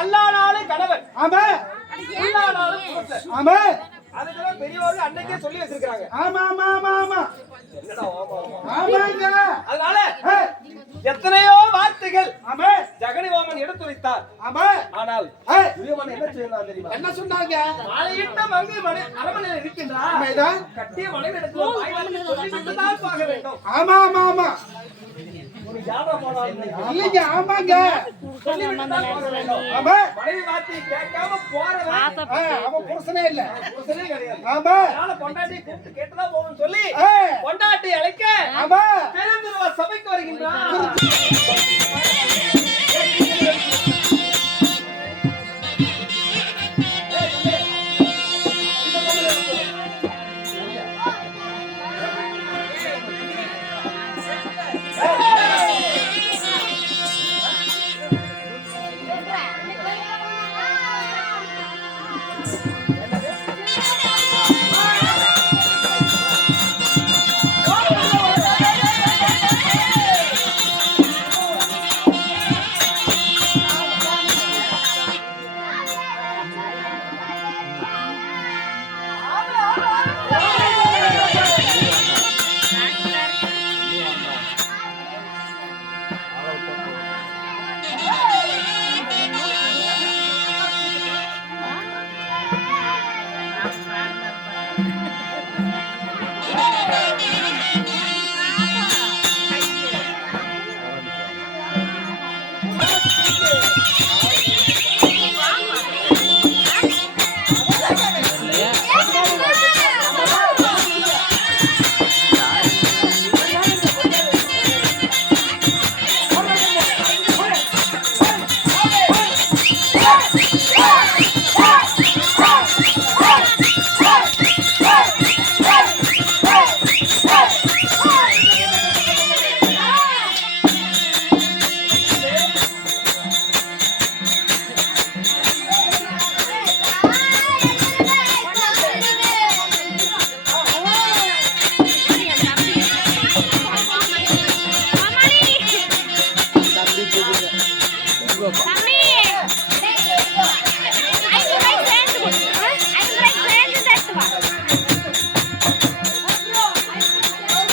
கல்லானாலும் கணவன், ஆமா உள்ளானாலும் புருஷன். ஆமா அதுக்கெல்லாம் பெரியவர்கள் அன்னைக்கே சொல்லி வச்சிருக்காங்க. ஆமா ஆமா ஆமா ஆமா என்னடா ஆமா ஆமா? ஆமாங்க. அதனால எத்தனையோ வார்த்தைகள் ஆமா ஜெகனிவாமன் எடுத்துரைத்தார். ஆமா ஆனால் துரியோதனன் என்ன செய்யலாம் தெரியுமா? என்ன சொன்னாங்க? மாலையிட்ட மங்கை மனை அரமனையில் இருக்கின்றார். உண்மைதான். கட்டிய மனைவிடத்தில் வாய் வந்து சொல்லிவிட்டு தான் போக வேண்டும். ஆமா ஆமா ஆமா ஒரு ஜாதா போடாது. இல்லைங்க. ஆமாங்க. சொல்லிவிட்டு தான் போக வேண்டும். ஆமா மனைவி வார்த்தையை கேட்காம போறவன் அவன் புருஷனே இல்ல. புருஷனே கிடையாது. ஆமா அதனால பொண்டாட்டியை கூப்பிட்டு கேட்டுதான் போகணும்னு சொல்லி ஆ. பொண்டாட்டி அழைக்க ஆமா பெருந்திருவ சபைக்கு வருகின்றார்.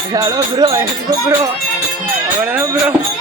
Halo bro, bro, apa bro?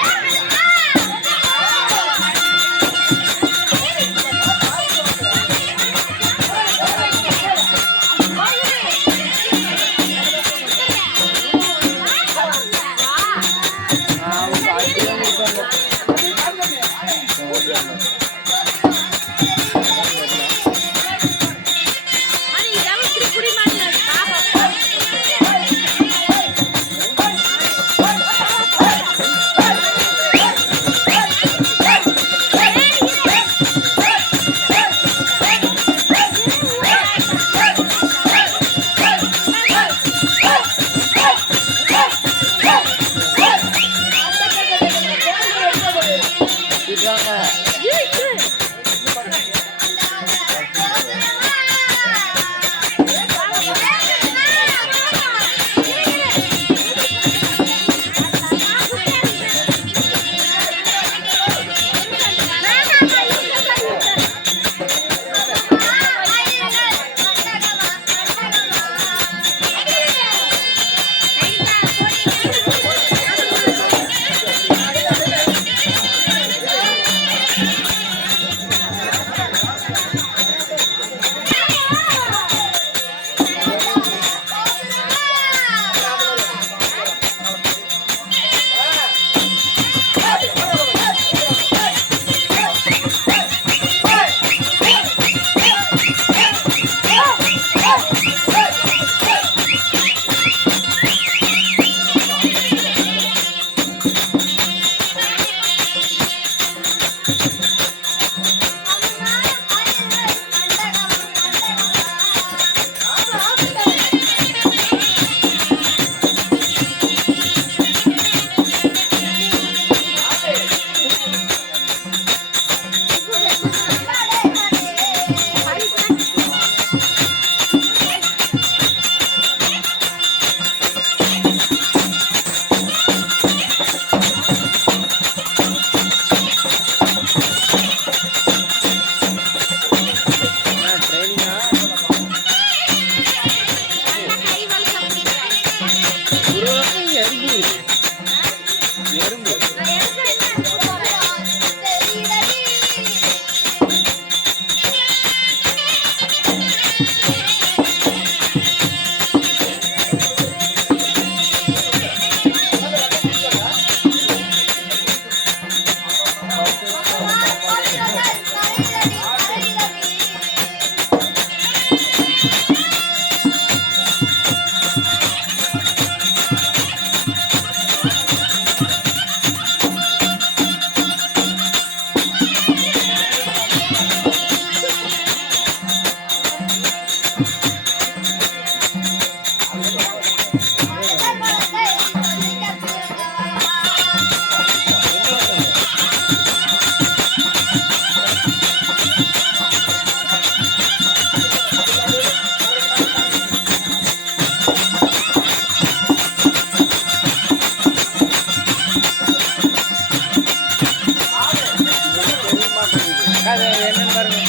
அது என்னன்னு பாருங்க.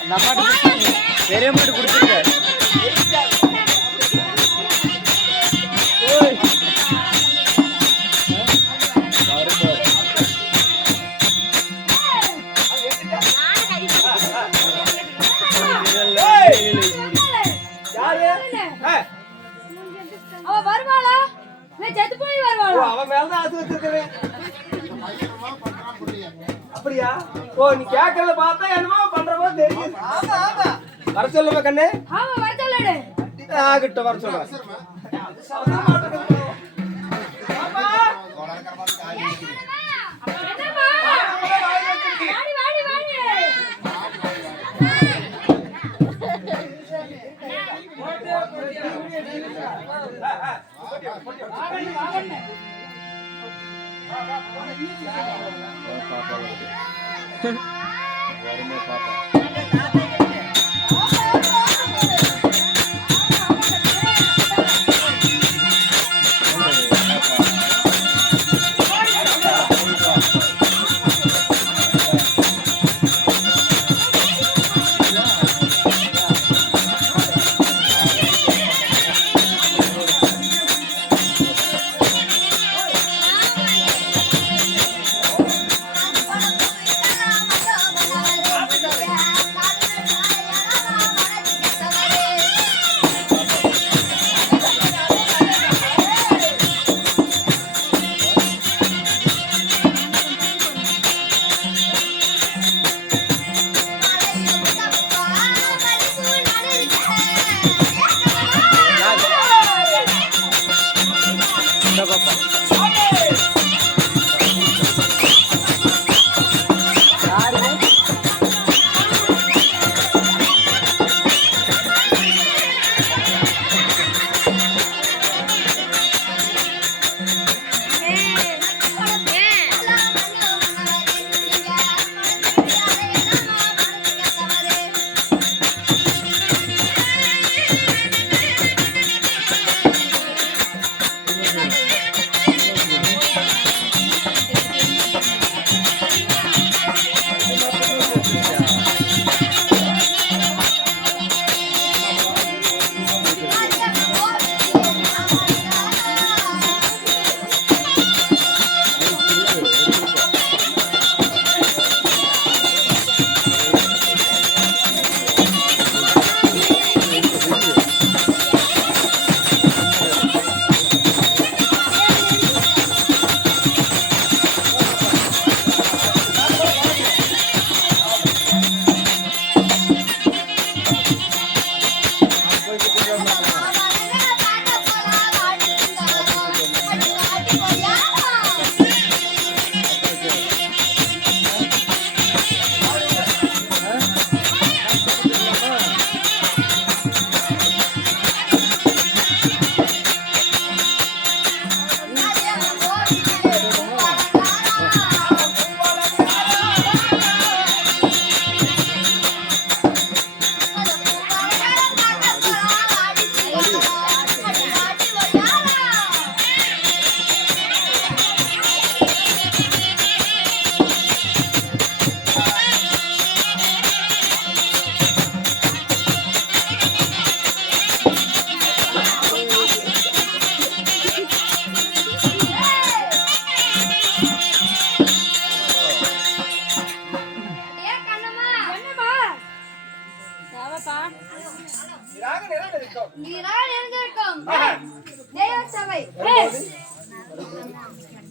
அந்த அம்மாட்டு பெரிய மாட்டு கொடுத்துருக்க. அவன் மேலதான் ஆசை வச்சிருக்கேன். அப்படியா? ஓ, நீ கேக்குறத பார்த்தா என்னமோ பண்ற மாதிரி தெரியுது. வர சொல்லுமா கண்ணு? ஆகட்டும், வர சொல்றேன்.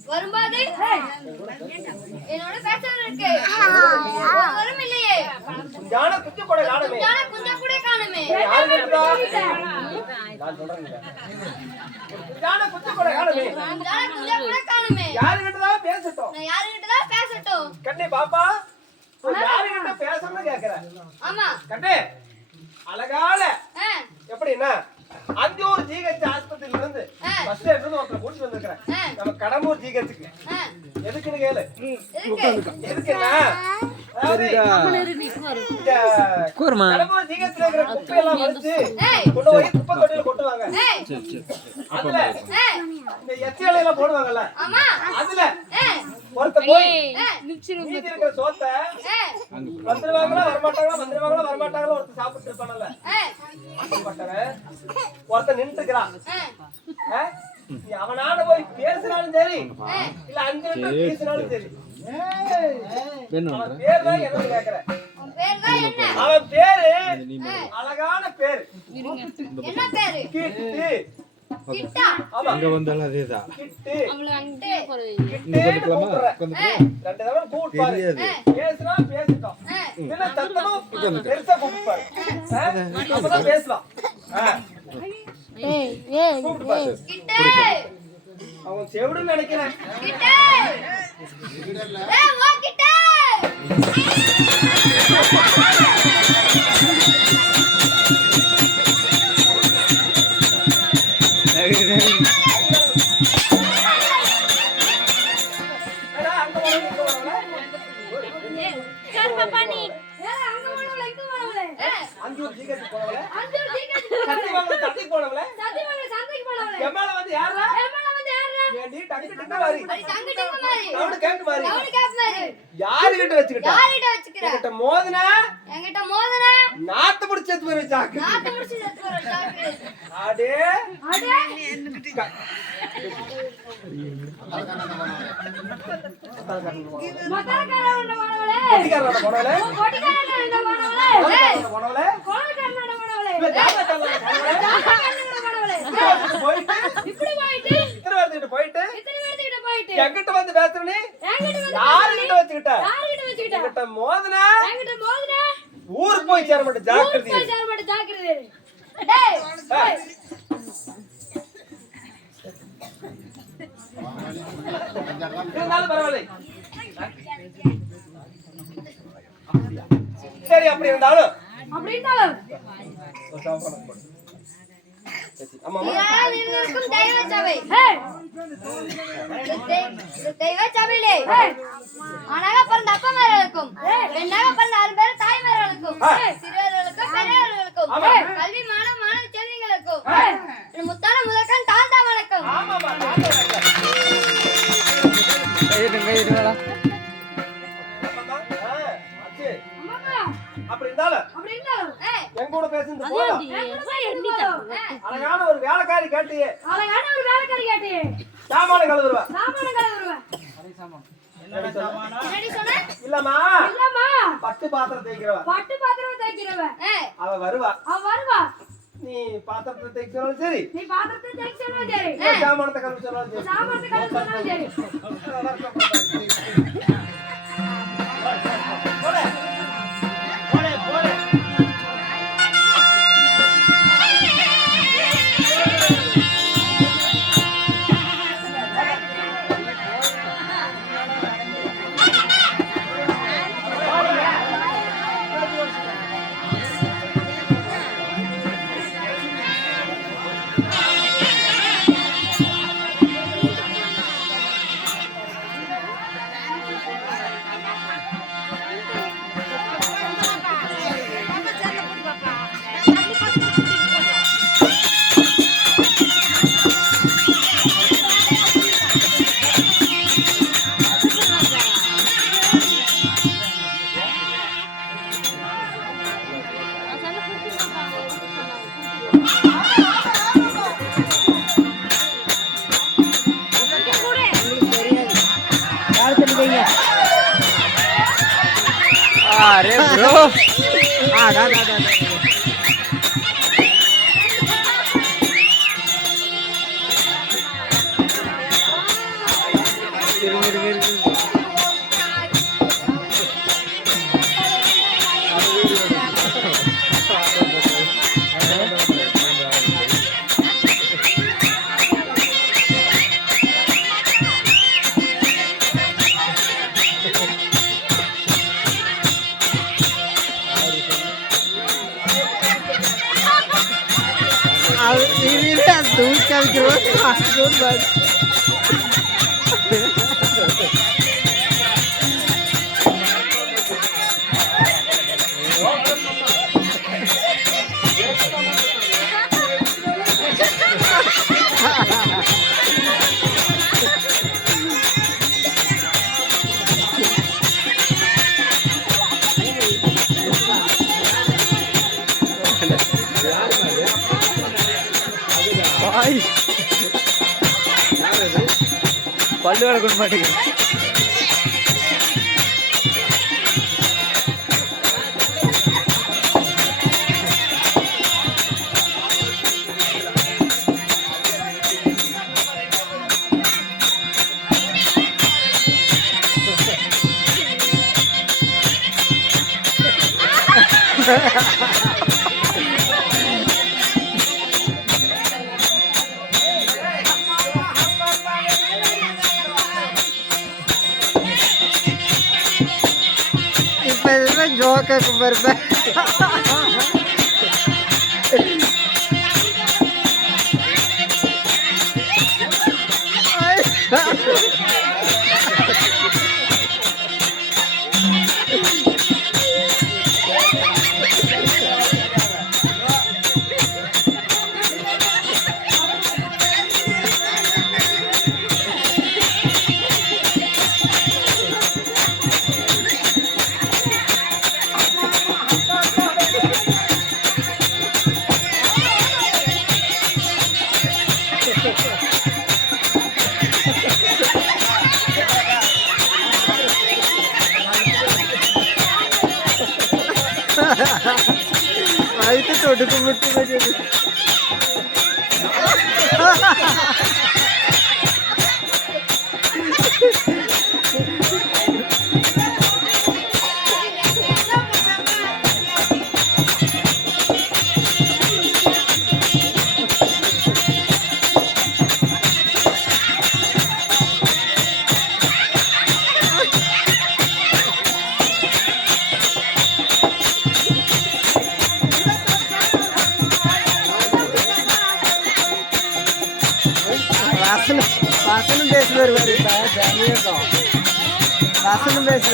வரும்போது என்னோட பேசல் இருக்கு வரும் இல்லையே ஜான குஞ்சு கூட காணுமே ஜான குஞ்சு கூட காணுமே யார் கேட்டா நான் சொல்றேன் ஜான குஞ்சு கூட காணுமே ஜான குஞ்சு கூட காணுமே யார் கேட்டா பேசட்டும் நான் யார் கிட்ட தான் பேசட்டும் கண்ணே பாப்பா யார் கிட்ட பேசணும்னு கேக்குற ஆமா கண்ணே அழகால எப்படின்னா அந்தியூர் ஜிஹெச் ஆஸ்பத்திரியில இருந்து பஸ் ஸ்டாண்ட்ல இருந்து ஒருத்தர் கூட்டிட்டு வந்திருக்கிறேன். நம்ம கடம்பூர் ஜிஹெச்சுக்கு. எதுக்குன்னு கேளு. எதுக்குன்னா கடம்பூர் ஜிஹெச்ல இருக்கிற குப்பையெல்லாம் வலிச்சு கொண்டு போய் குப்பை தொட்டியில கொட்டுவாங்க. அதுல இந்த எச்சியலை எல்லாம் போடுவாங்கல்ல, அதுல ஒருத்த போய் மீதி இருக்கிற சோத்தை வந்துருவாங்களா வரமாட்டாங்களா ஒருத்தர் சாப்பிட்டு இருப்பானல்ல, ஒருத்தர் நின்றுக்கிறான். அவனால போய் பேசினாலும் சரி இல்ல 5 நிமிஷம் பேசினாலும் சரி, அவன் பேர் தான் என்ன கேக்குறேன். அவன் பேரு அழகான பேரு. என்ன பேரு? கிட்டு. அங்க வந்தாலும் அதேதான். கிட்டு. ரெண்டு தடவை கூப்பிடுவாரு. பேசுனா பேசிட்டோம், இல்ல தத்தனும் பெருசா கூப்பிடுவாரு. அப்பதான் பேசலாம். அவன் செவிடுன்னு நினைக்கிறேன். அஞ்சூர் ஜிஹெச் போனவளே, சந்தைக்கு போனவளே, எம்மால வந்து யாரா ஏண்டி டக்கு டக்கு வாரி அவனு கேக்கு வாரி யாருகிட்ட வச்சுக்கிட்ட என்கிட்ட மோதுனா நாத்து முடிச்சு எடுத்து போய் சாக்கு. அடே போயிட்டு என்கிட்ட வந்து பேசுறனே யாருகிட்ட வச்சுக்கிட்ட மோதுனா ஊருக்கு போய் சேர மாட்டேன். ஜாக்கிரதை. இருந்தாலும் பரவாயில்லை. சரி அப்படி இருந்தாலும் ஆனாக பிறந்த அப்பமார்களுக்கும் பெண்ணாக பிறந்த 6 பேர் தாய்மார்களுக்கும் சிறுவர்களுக்கும் பெரியவர்களுக்கும் கல்வி மாணவ செல்விகளுக்கும் முத்தான முதற்கண் தாழ்ந்தா வணக்கம். அப்படி இருந்தாலும் என் கூட பேசுறது அழகான ஒரு வேலைக்காரி கேட்டியே, சாமான கழுவுருவா இல்லம்மா பட்டு பாத்திரம் தேய்க்கிறவ அவ வருவா. நீ பாத்திரத்தை தேய்ச்சாலும் சரி சாமானத்தை கழுவி சொன்னாலும் சரி. अरे ब्रो दूध का विक्रोध பல்லு வளர்க்க மாட்டேங்குது. जोक है कुबर पे అయితే తొడుకు ముట్టు वासन बेच वासन बेच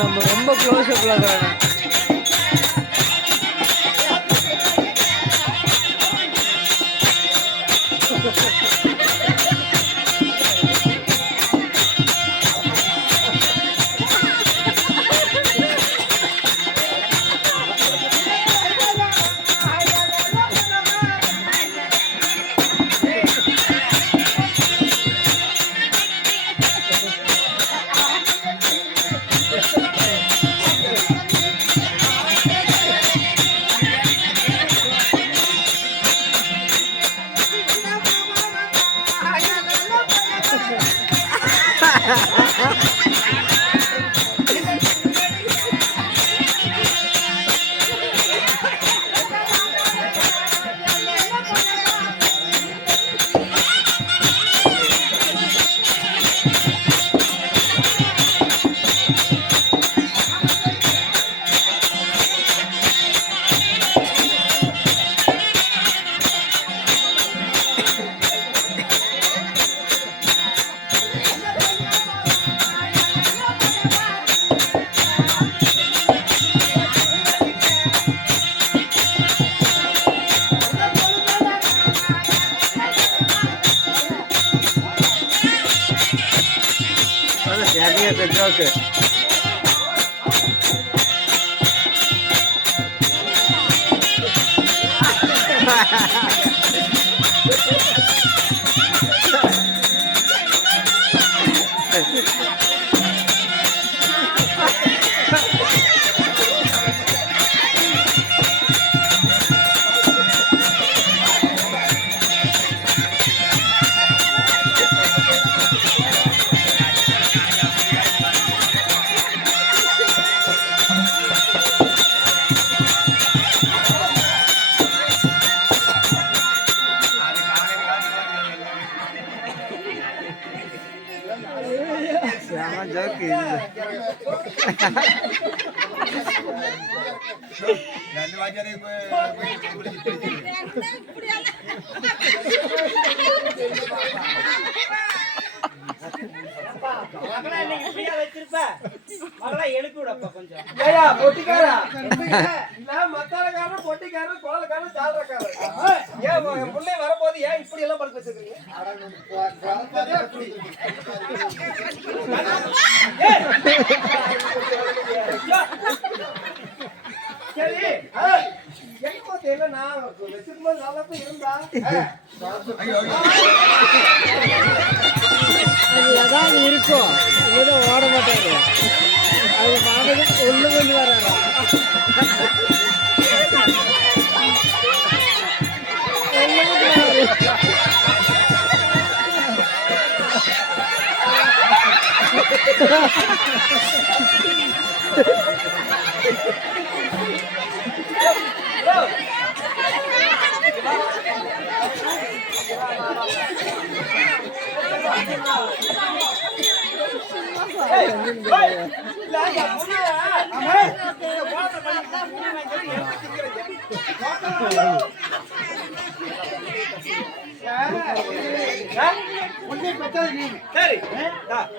நம்ம ரொம்ப க்ளோஸ் அப்ல இருக்கறேன். a joker. மகளா இன்னைக்கு ஃப்ரீயா வச்சிருப்ப மகளா எழுப்பி விடப்பா கொஞ்சம். ஏயா பொட்டிக்காரா இல்ல மத்தாளக்காரன் பொட்டிக்காரன் கோலக்காரன் ஜாலக்காரன் ஏன் என் பிள்ளை வரும்போது ஏன் இப்படி எல்லாம் படுக்க வச்சிருக்கீங்க? சரி எங்க தெரியல நான் வச்சிருக்கும் போது நல்லா தான் இருந்தா அது ஏதாவது இருக்கும் ஏதோ ஓட மாட்டாரு அது மாணவன் ஒண்ணு பண்ணி வர்றாரா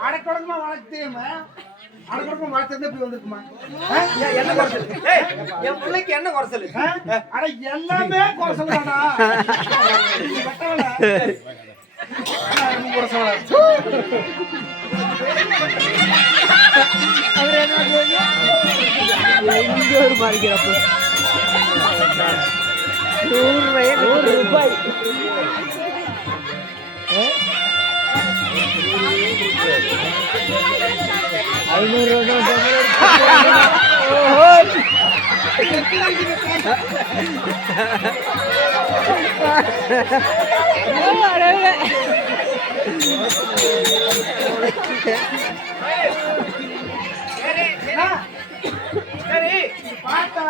அடக்கொடக்கமா வளர்த்தேமா அடக்கொடக்கமா வளர்த்தது இப்படி வந்திருக்குமா? என்ன குறைச்சல்? என் பிள்ளைக்கு என்ன குறைச்சல்? அட எல்லாமே குறைச்சல் தானா? அவர் என்ன எங்க ஒரு மாறிக்கிறப்ப 100 ரூபாய் சரி பார்த்தா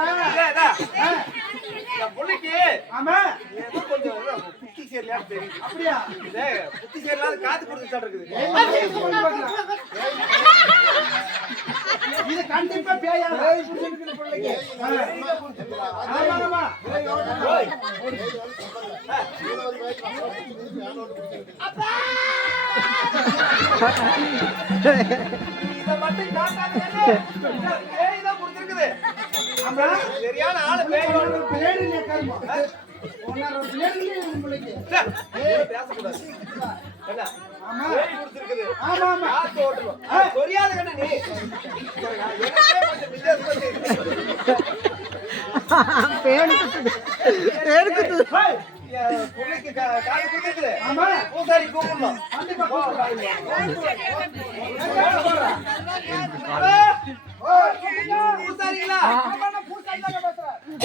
என் பிள்ளைக்கு ஆமா ஏதோ கொஞ்சம் புத்தி சரியில்லாம தெரியும். அப்படியா? புத்தி சரியில்லாத காத்து கொடுத்து இருக்குது. இது கண்டிப்பா பேயா பிள்ளைக்கு. ஆமா ஆமா இதை மட்டும் காட்டாதீங்க. பேய் தான் கொடுத்துருக்குது. சரியான ஆளு பேய். பேரு கருமா ஒன்னார பேரு பிள்ளைக்கு பேசக்கூடாது. என்ன? ஆமா பேய் கொடுத்துருக்குது. ஆமா ஆமா காத்து ஓட்டணும். சொரியாத கண்ணு நீ. எனக்கே கொஞ்சம் வித்தியாசமா தெரியுது. பேரு குத்துது பிள்ளைக்கு காது கொடுத்துருக்குது. ஆமா பூசாரி கூப்பிடணும். கண்டிப்பா பூசாரிங்களா?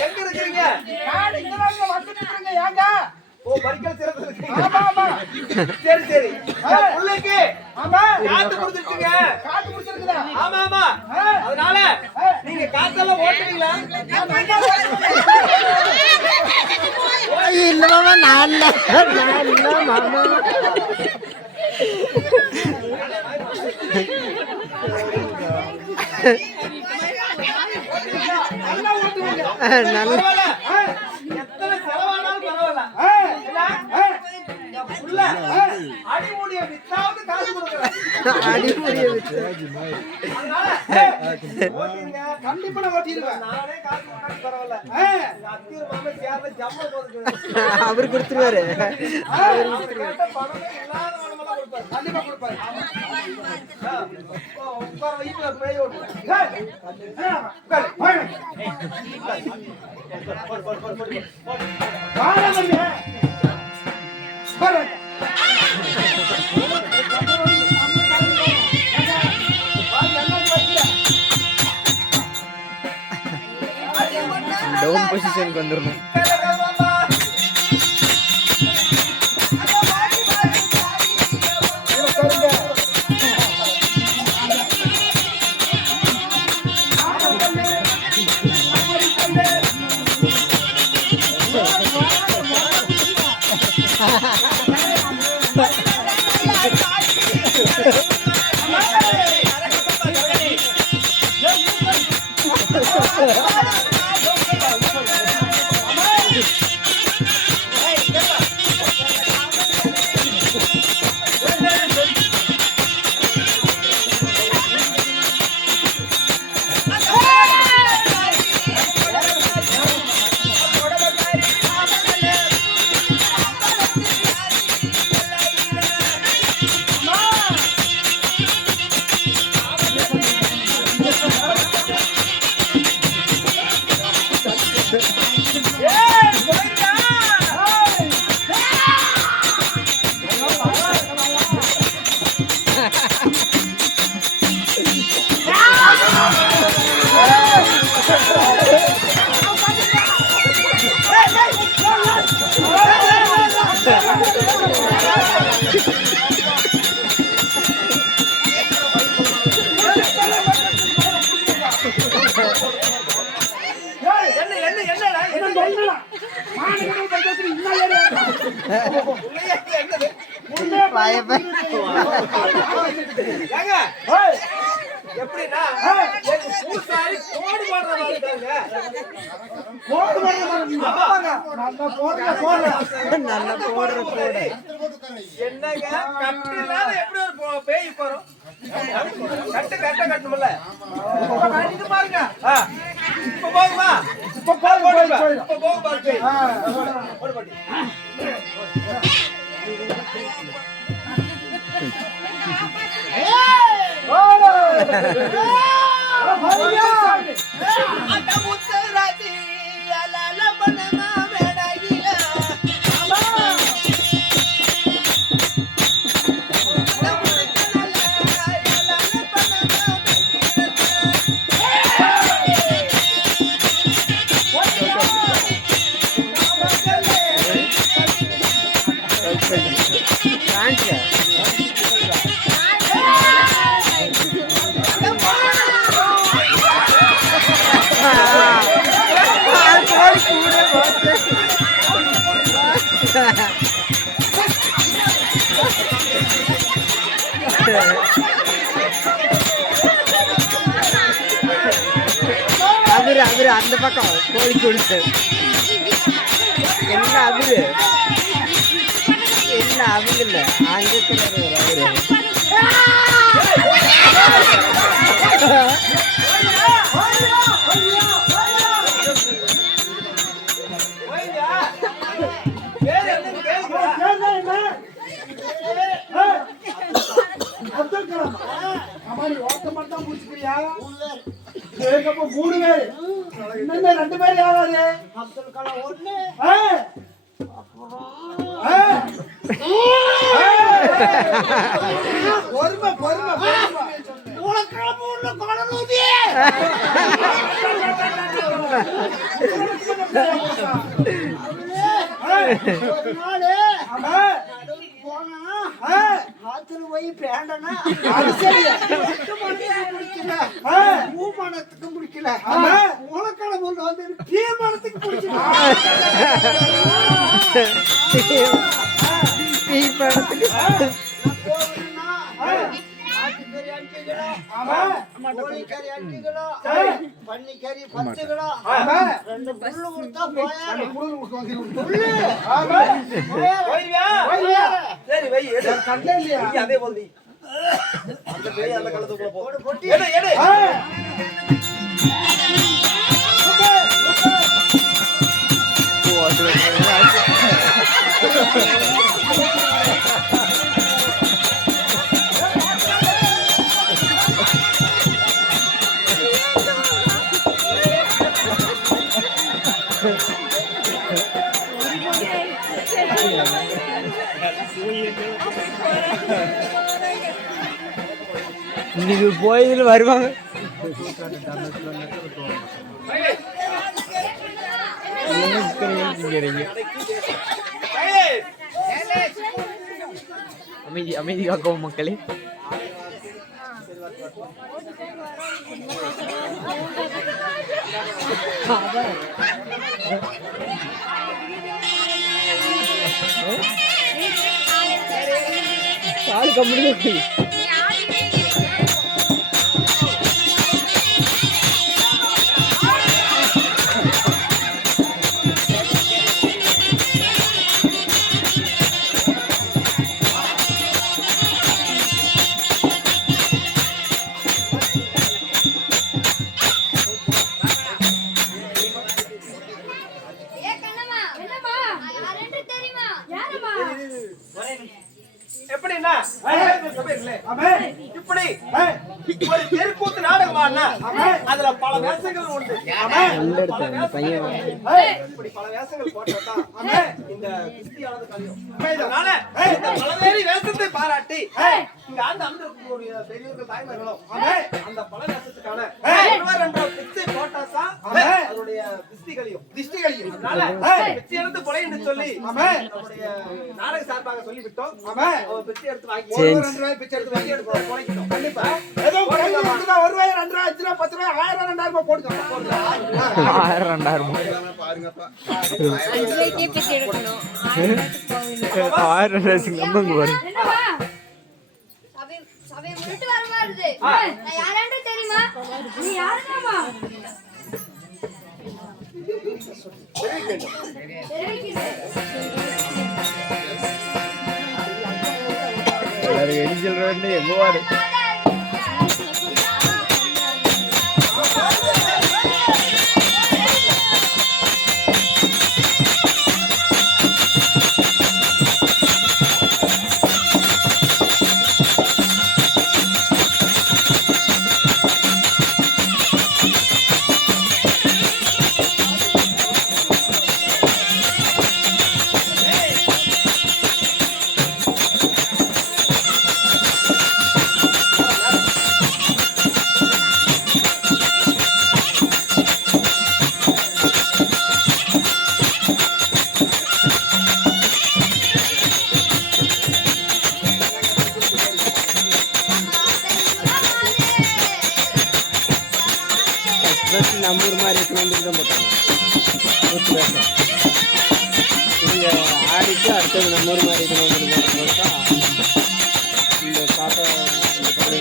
எங்க இருக்கிறீங்க? ஏங்க ஓ பரிக்கல் சிறப்பு இருக்கு. ஆமா ஆமா சரி சரி பிள்ளைக்கு ஆமா காத்து கொடுத்துருக்கீங்க. காத்து குடிச்சிருக்குதா? ஆமா ஆமா அதனால நீங்க காத்தெல்லாம் ஓட்டுவீங்களா? இல்ல மாமா நான் இல்ல மாமா நல்லா ஓட்டுவீங்க. நல்ல பரவாயில்ல. எத்தனை செலவானாலும் பரவாயில்ல. என் புள்ள அடிமுடிய வித்தாவது காசு கொடுக்குறேன். அடிப்படைய வித்து அதனால ஓட்டுவீங்க. கண்டிப்பா நான் ஓட்டிடுவேன். நானே காசு கொடுத்தாலும் பரவாயில்ல. எங்க அத்தியூர் மாமா சேர்ல ஜம்ம போதுக்கு. அவர் கொடுத்துருவாரு அவர் கேட்ட பணமே இல்லாத பணமெல்லாம் கொடுப்பாரு. கண்டிப்பா கொடுப்பாரு. உட்கார வீட்டுல பேய் ஓட்டு. உட்காரு. வாடா தம்பி. உட்காரு. டவுன் பொசிஷனுக்கு வந்துடணும் என்னடா மாநில பக்கத்துல இன்ன ஏரியா என்னது ஏங்க எப்படின்னா பூசாரி கோடு போடுற மாதிரி இருக்காங்க. கோடு போடுறாங்க நம்ம நல்ல போடுற போடு என்னங்க கட்டுனால எப்படி ஒரு பேய் போறோம் கட்டணும்ல கட்டிட்டு பாருங்க இப்ப போகுமா இப்ப போகும் பாரு போடு பாட்டி அவரு அந்த பக்கம் கோழி கொடுத்து என்ன அவரு என்ன அவங்க இல்ல அங்க அவரு அப்துல் கலாம் அம்மாடி ஓட்ட மட்டும் முடிச்சுக்கிறியா ஏகப்ப 3 பேர் இன்னும் 2 பேர் யாராரு அப்துல் கலாம் ஒண்ணு பொறுமை உனக்கு ஊர்ல காணலூதி ஒரு நாள் ஆத்துல போய் பேண்டனா பூமானத்துக்கு முடிக்கல உலக்களம் ஒன்று வந்து தீர்மானத்துக்கு பிடிச்சிருக்கு பன்னிக்கறி 10 கிலோ 2 புல்லு கொடுத்தா சரி வை அதே போல் அந்த பேய் அந்த காலத்துக்குள்ள போடு எடு இன்னைக்கு போயில வருவாங்க அமைதி அமைதி காக்கவும் மக்களே கால் கம்பெனி எப்படின்னா இப்படி ஒரு தெருக்கூத்து நாடகமானா அதுல பல வேஷங்கள் உண்டு இப்படி பல வேஷங்கள் போட்டா இந்த கிறிஸ்டியானது கழியும் அதனால இந்த பலவேறு வேஷத்தை பாராட்டி இங்க ஆண்டு அமர்ந்திருக்கக்கூடிய பெரியவர்கள் தாய்மார்களும் அந்த பல வேஷத்துக்கான பிச்சை போட்டாதான் அதனுடைய திஷ்டிகளையும் அதனால பிச்சை எடுத்து கொலை என்று சொல்லி நம்முடைய நாடக சார்பாக சொல்லிவிட்டோம் பிச்சை எடுத்து வாங்கி 1 2 ரூபாய் பிச்சை எடுத்து வாங்கி எடுத்து கொலைக்கணும் கண்டிப்பா ஏதோ 1 ரூபாய் 2 ஆச்சுன்னா 10 ரூபாய் 1000 2000 போட்டுக்கலாம் 1000 2000 நம்புங்க பாரு. சபை முன்னிட்டு வர வருது. நான் யாரேன்னு தெரியுமா? நீ யாருதாமா? எரிஞ்சல் ரோடு எங்க வாரு நம்பூர் மாதிரி வந்துருக்க மாட்டாங்க. இங்கே ஆடிட்டு அடுத்தது நம்பூர் மாதிரி இருக்கணும். இந்த தாத்தா இந்த கடை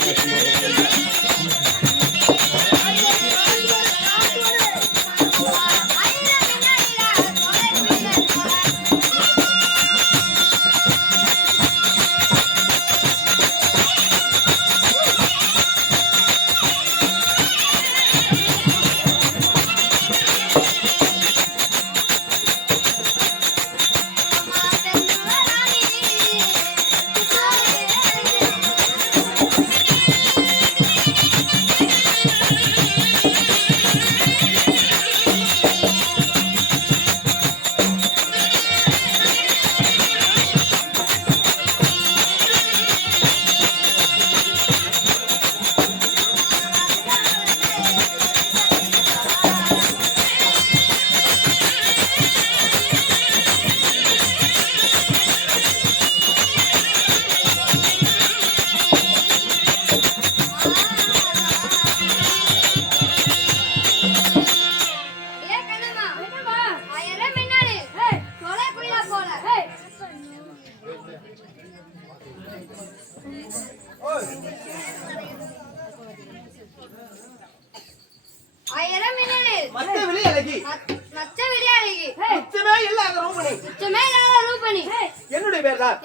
என்னுடைய பேர் தான்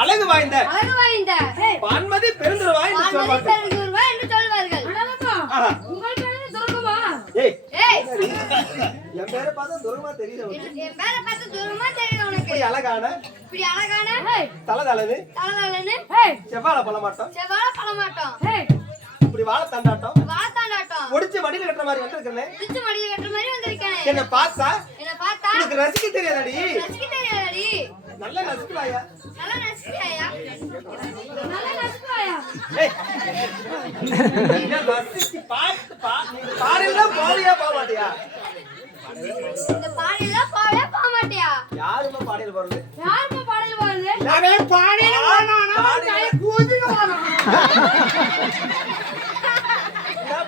அழகு வாய்ந்த பான்மதி பெருந்துருவா என்று சொல்வார்கள். ஏய் என் பேரை பார்த்தா துருவமா தெரியுது உனக்கு. அழகான தலதலனு செவ்வாழ பழமாட்டம் இப்படி வாழ தாண்டாட்டம் ஒடிச்சு மடியில கட்டுற மாதிரி வந்திருக்கேன். என்ன பார்த்தா எனக்கு ரசிக்க தெரியாதடி. நல்லா ரசிக்கலாயா? பாடலாம் பாடியா போக மாட்டியா? யாருமா பாடையில் போறது?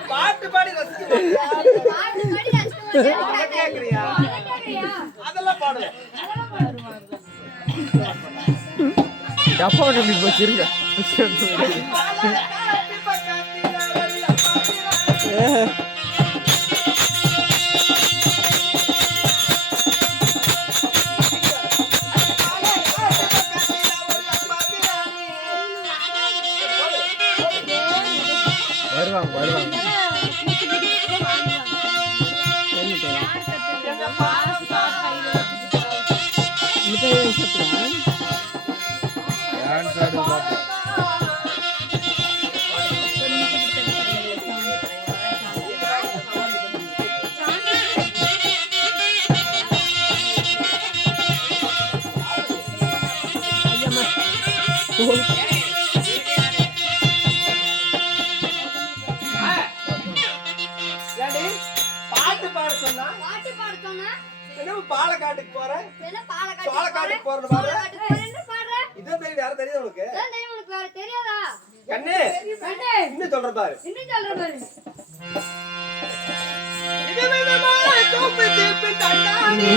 பாட்டு பாடி ரசிக்கிறியா? அதெல்லாம் பாடல. டப்பா நம்பி போச்சிருங்க. வருவாங்க பாட்டு பாட சொன்னா பாலக்காட்டுக்கு போறேன். சோளக்காட்டுக்கு போறேன்னு பாரு. இதான் தெரியும். யாரும் தெரியாது உனக்கு? தெரியாதா? கண்ணே இன்னும் சொல்ற பாரு இது விதமான சோப்பு தீப்பு தண்டானே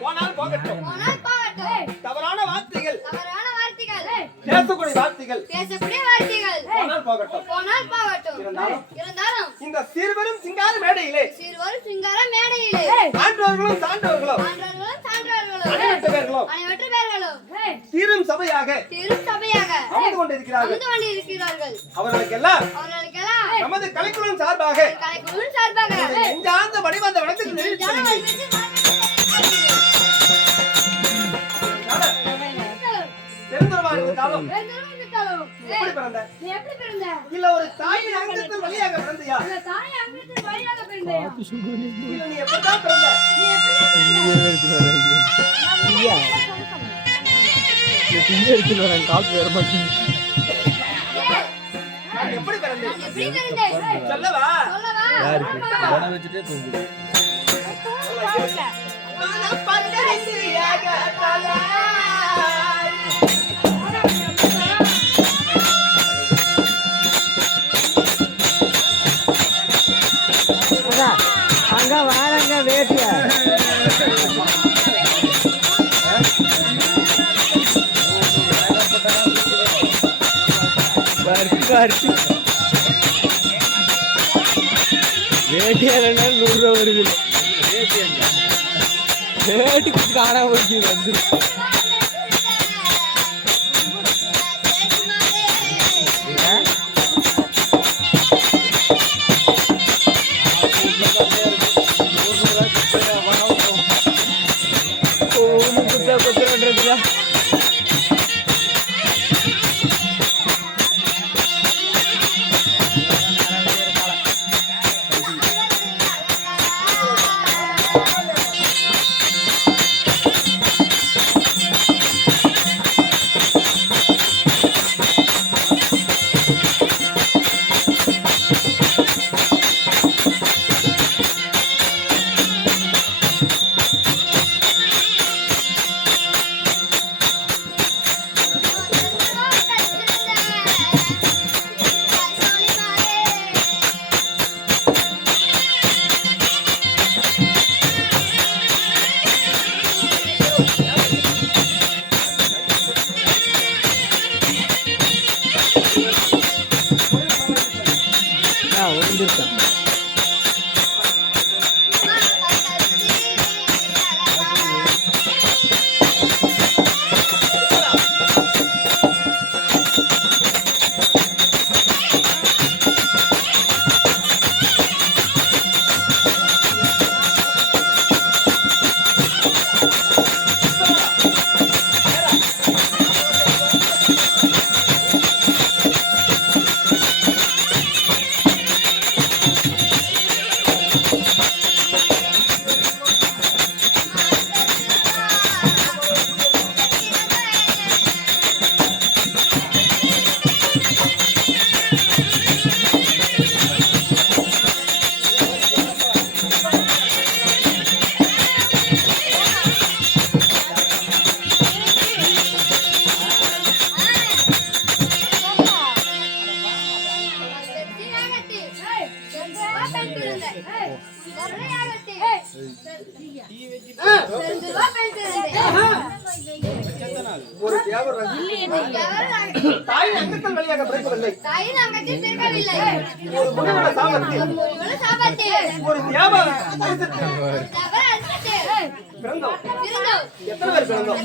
போனால் போகட்டும். தவறான வார்த்தைகள் பேசக்கூடிய வார்த்தைகள் போனால் போகட்டும். இருந்தாலும் இந்த சிறுவரும் சிங்கார மேடையிலே ஆண்டவர்களும் சான்றவர்களும் அனைவற்ற பேர்களும் தீரும் சபையாக அமர்ந்து கொண்டிருக்கிறார்கள். அவர்களுக்கெல்லாம் நமது கலைக்குழுவின் சார்பாக நெஞ்சார்ந்த மணிவந்த வணக்கத்தை தெரிவித்து எப்படி பிறந்த? இல்ல ஒரு தாயின் அங்கத்தில் வழியாக பிறந்தியா? இல்ல நீ எப்பதான் பிறந்த? எப்படி பிறந்த? சொல்லவா? அங்க வாழங்க வேட்டிய வேட்டியால 100 ரூபா வருது. வேட்டிக்கு காணாம போச்சு வந்து எத்தனை நாள் ஒரு தேவர் தாய் அங்கத்தில் வழியாக பிறக்கவில்லை. தாயின் அங்கத்தில் பிறக்கவில்லை. ஒரு முனிவன சாபத்தில் முனிவன சாபத்தில் ஒரு தேவர் பிறந்தோம். எத்தனை பேர் பிறந்தோம்?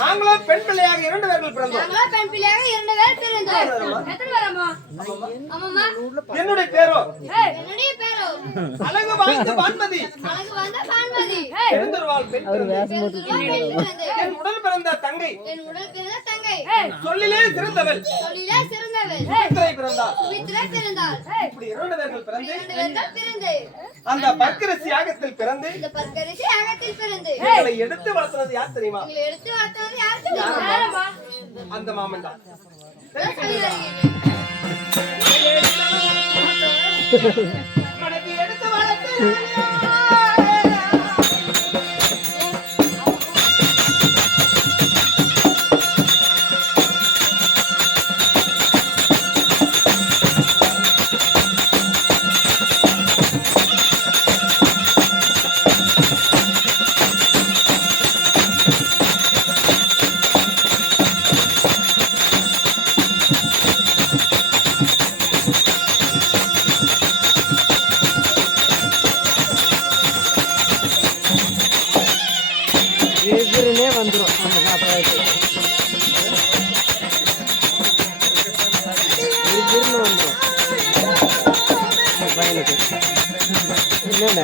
நாங்களும் பெண் பிள்ளையாக 2 பேர்கள் பிறந்தோம். என்னுடைய பேரோ அழகு வாய்ந்த பான்மதி. எழுந்தருவாள் பெண். என் உடல் பிறந்த தங்கை சொல்லிலே சிறந்தவள் சுமித்திரை பிறந்தாள். இப்படி 2 பேர்கள் பிறந்து அந்த பர்க்கரசி யாகத்தில் பிறந்து எங்களை எடுத்து வளர்த்தது யார் தெரியுமா? அந்த மாமன் தான். மனதை எடுத்து வளர்த்து வந்துடும் அந்த சாப்பாடு வந்துடும் பையனுக்கு என்னென்ன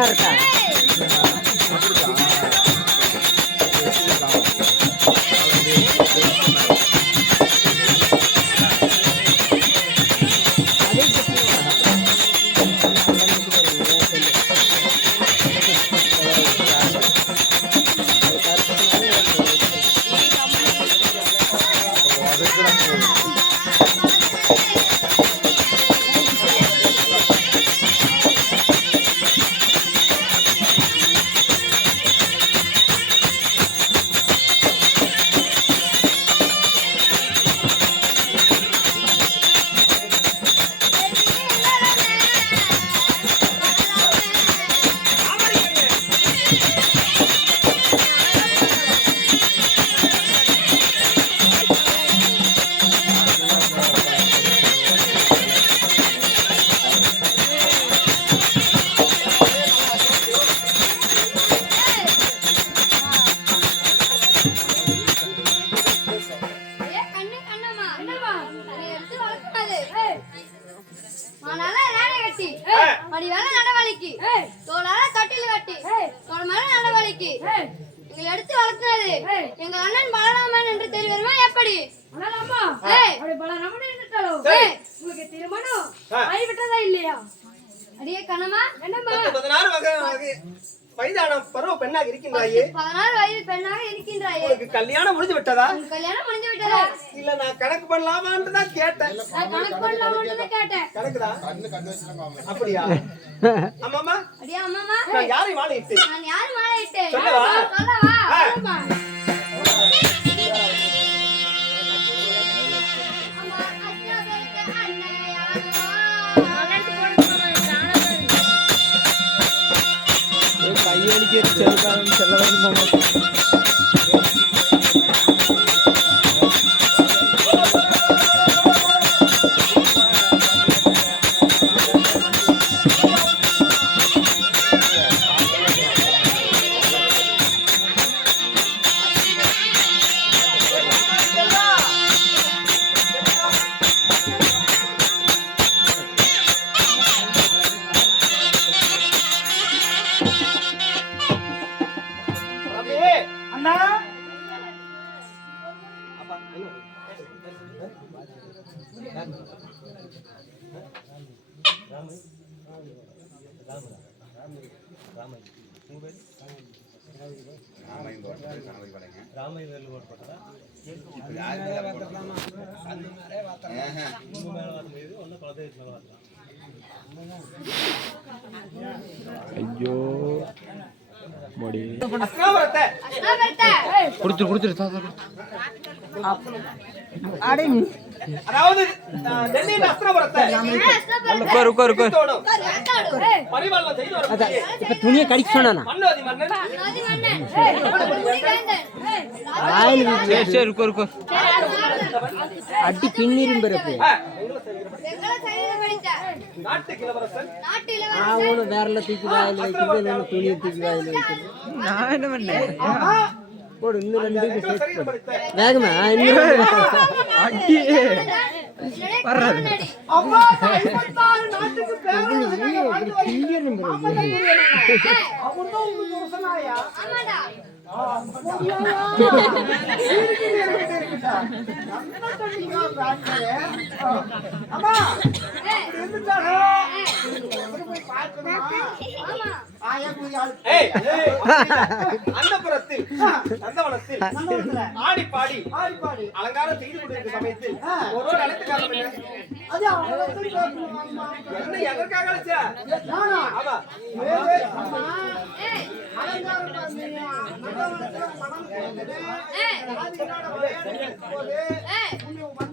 இருக்கா எடுத்து வளர்த்தது எங்க அண்ணன் பலராமன் என்று தெரியுமா? எப்படி உங்களுக்கு திருமணம் ஆகிவிட்டதா இல்லையா? அடியே கண்ணம்மா, என்னம்மா 16 வயதான பருவ பெண்ணாக இருக்கின்றாயே, 16 வயது பெண்ணாக இருக்கின்றாயே, உங்களுக்கு கல்யாணம் முடிஞ்சு விட்டதா? கல்யாணம் முடிஞ்சு விட்டதா? இல்ல நான் கணக்கு பண்ணலாமான்னு தான் கேட்டேன். கணக்கு பண்ணலாமான்னு தான் கேட்டேன். கணக்குதா? அப்படியா? அம்மாமா, அடியா அம்மாமா, நான் யாரை மாலையிட்டேன்? நான் யாரை மாலையிட்டேன்? சொல்லவா? சொல்லவா? கையடிக்க செல்லுக்காரன் செல்ல வேண்டும். ஐயோ மடி அஸ்னாபுரத்தை அஸ்னாபுரத்தை குடுத்துரு அதாவது டெல்லியின் அஸ்னாபுரத்தை அஸ்னாபுரத்தை தோடும் யாத்தாடும் பரிபாலனை செய்து வரக்கூடிய இப்ப துணியை கடிக்க சொன்னானா மன்னோதி மன்னன் நாதி மன்னன் முடிவேந்தன் சரி இருக்கு அடி பின்னிரும் பிறப்பு எங்களை செய்து படித்த நாட்டுக்கு இளவரசன் நாட்டு நான் இளவரசன் ஒண்ணு வேறல தூக்கி வாயில வைக்கிறது இல்ல துணியை தூக்கி வாயில வைக்கிறது நான் என்ன பண்ணேன் போடு இன்னும் ரெண்டு சேர்த்து சரீரம் படித்த வேகமா இன்னும் அடி முன்னாடி அம்மா 56 நாட்டுக்கு பேரரசனாக வாழ்ந்து பின்னிரும் பிறப்பு அவர்தான் உங்களுக்கு புருஷனாயா ஆமாடா அம்மா ஏய் இருந்துட்டாங்க ஆமா ஏய் அந்தப்புறத்தில் நந்தவனத்தில் ஆடி பாடி அலங்காரம் செய்து கொண்டிருக்கும் சமயத்தில் ஒரு அழைத்துக்காரன் அது அவங்களுக்கு என்ன எதற்காக அழைச்சா நானா ஆமா ஏய் அலங்காரம் பண்ணி மனம் ஏய் ஆதினாட போது ஏய் உன்னை